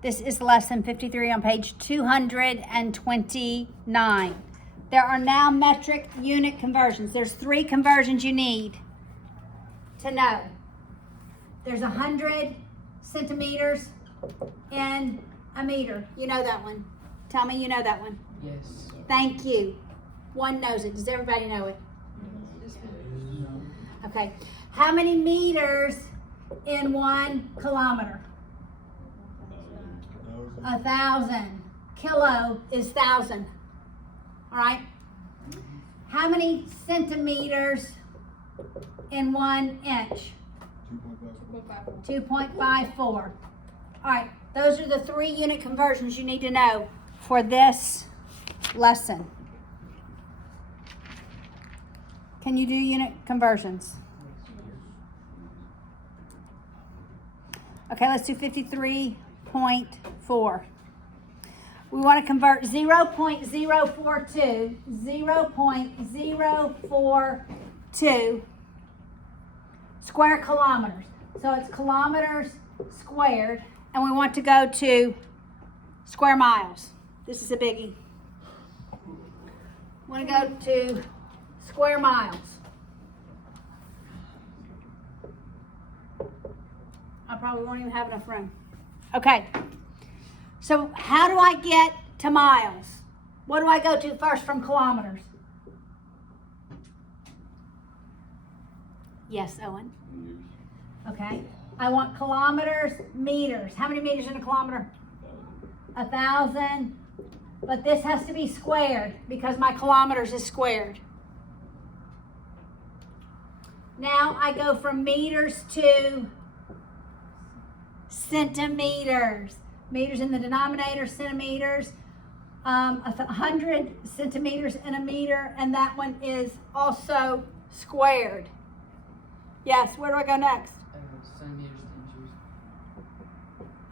This is lesson 53 on page 229. There are now metric unit conversions. There's 3 conversions you need to know. There's 100 centimeters in a meter. You know that one. Tell me you know that one. Yes. Thank you. One knows it. Does everybody know it? Okay. How many meters in 1 kilometer? 1,000. Kilo is 1,000. All right. How many centimeters in 1 inch? 2.54. All right. Those are the 3 unit conversions you need to know for this lesson. Can you do unit conversions? Okay, let's do 53.4. We want to convert 0.042 square kilometers. So it's kilometers squared, and we want to go to square miles. This is a biggie. We want to go to square miles. I probably won't even have enough room. Okay. So how do I get to miles? What do I go to first from kilometers? Yes, Owen. Okay. I want kilometers, meters. How many meters in a kilometer? 1,000. But this has to be squared because my kilometers is squared. Now I go from meters to centimeters. Meters in the denominator, centimeters. 100 centimeters in a meter, and that one is also squared. Yes, where do I go next? Centimeters to inches.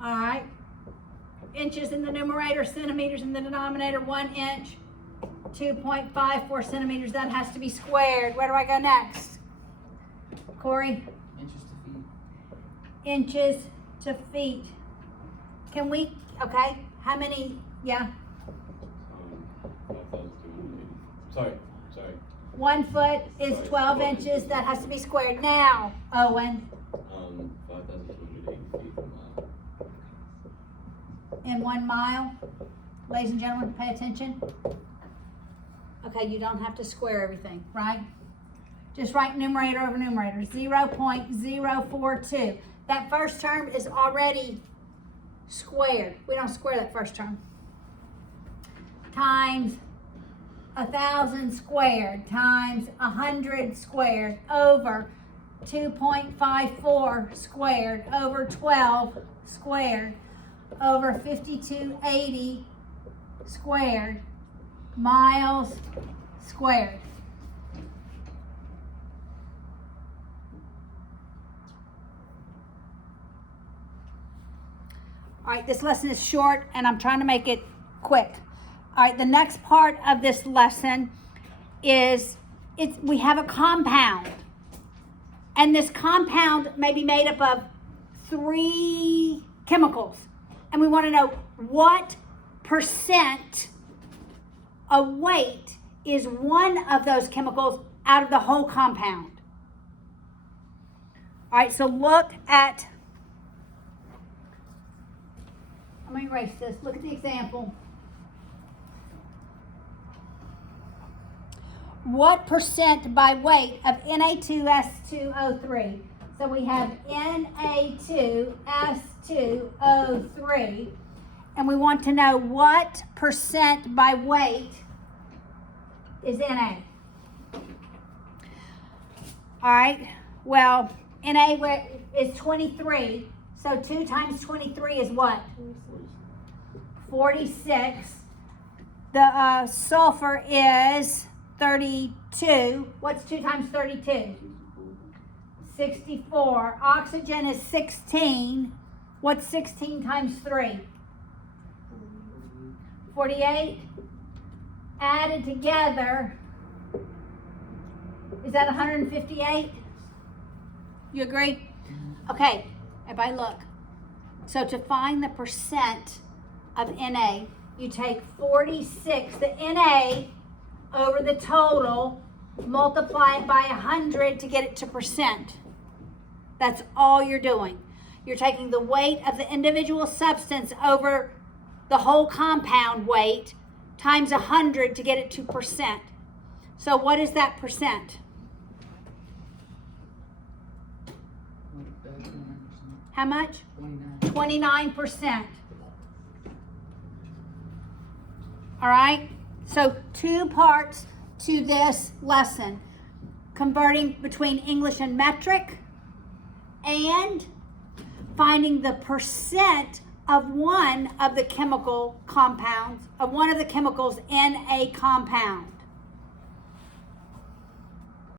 All right. Inches in the numerator, centimeters in the denominator. 1 inch, 2.54 centimeters. That has to be squared. Where do I go next? Corey? Inches to feet. Inches to feet. Can we, okay, how many, yeah? 5,280. Sorry. 1 foot is 12 inches. That has to be squared. Now, Owen, 5,280 feet per mile. in 1 mile, ladies and gentlemen, pay attention. Okay, you don't have to square everything, right? Just write numerator over numerator, 0.042. That first term is already squared. We don't square that first term. Times 1,000 squared times 100 squared over 2.54 squared over 12 squared over 5280 squared miles squared. All right, this lesson is short and I'm trying to make it quick. All right, the next part of this lesson is we have a compound. And this compound may be made up of 3 chemicals. And we want to know what percent of weight is one of those chemicals out of the whole compound. All right, so look at, I'm going to erase this. Look at the example. What percent by weight of Na2S2O3? So we have Na2S2O3, and we want to know what percent by weight is Na. All right, well, Na is 23, so 2 times 23 is what? 46. The sulfur is 32. What's 2 times 32? 64. Oxygen is 16. What's 16 times 3? 48. Added together, is that 158? You agree? Okay, everybody look. So to find the percent of Na, you take 46, the Na over the total, multiply it by 100 to get it to percent. That's all you're doing. You're taking the weight of the individual substance over the whole compound weight times 100 to get it to percent. So what is that percent? 29%. How much? 29. 29%. All right? So 2 parts to this lesson. Converting between English and metric and finding the percent of one of the chemical compounds, of one of the chemicals in a compound.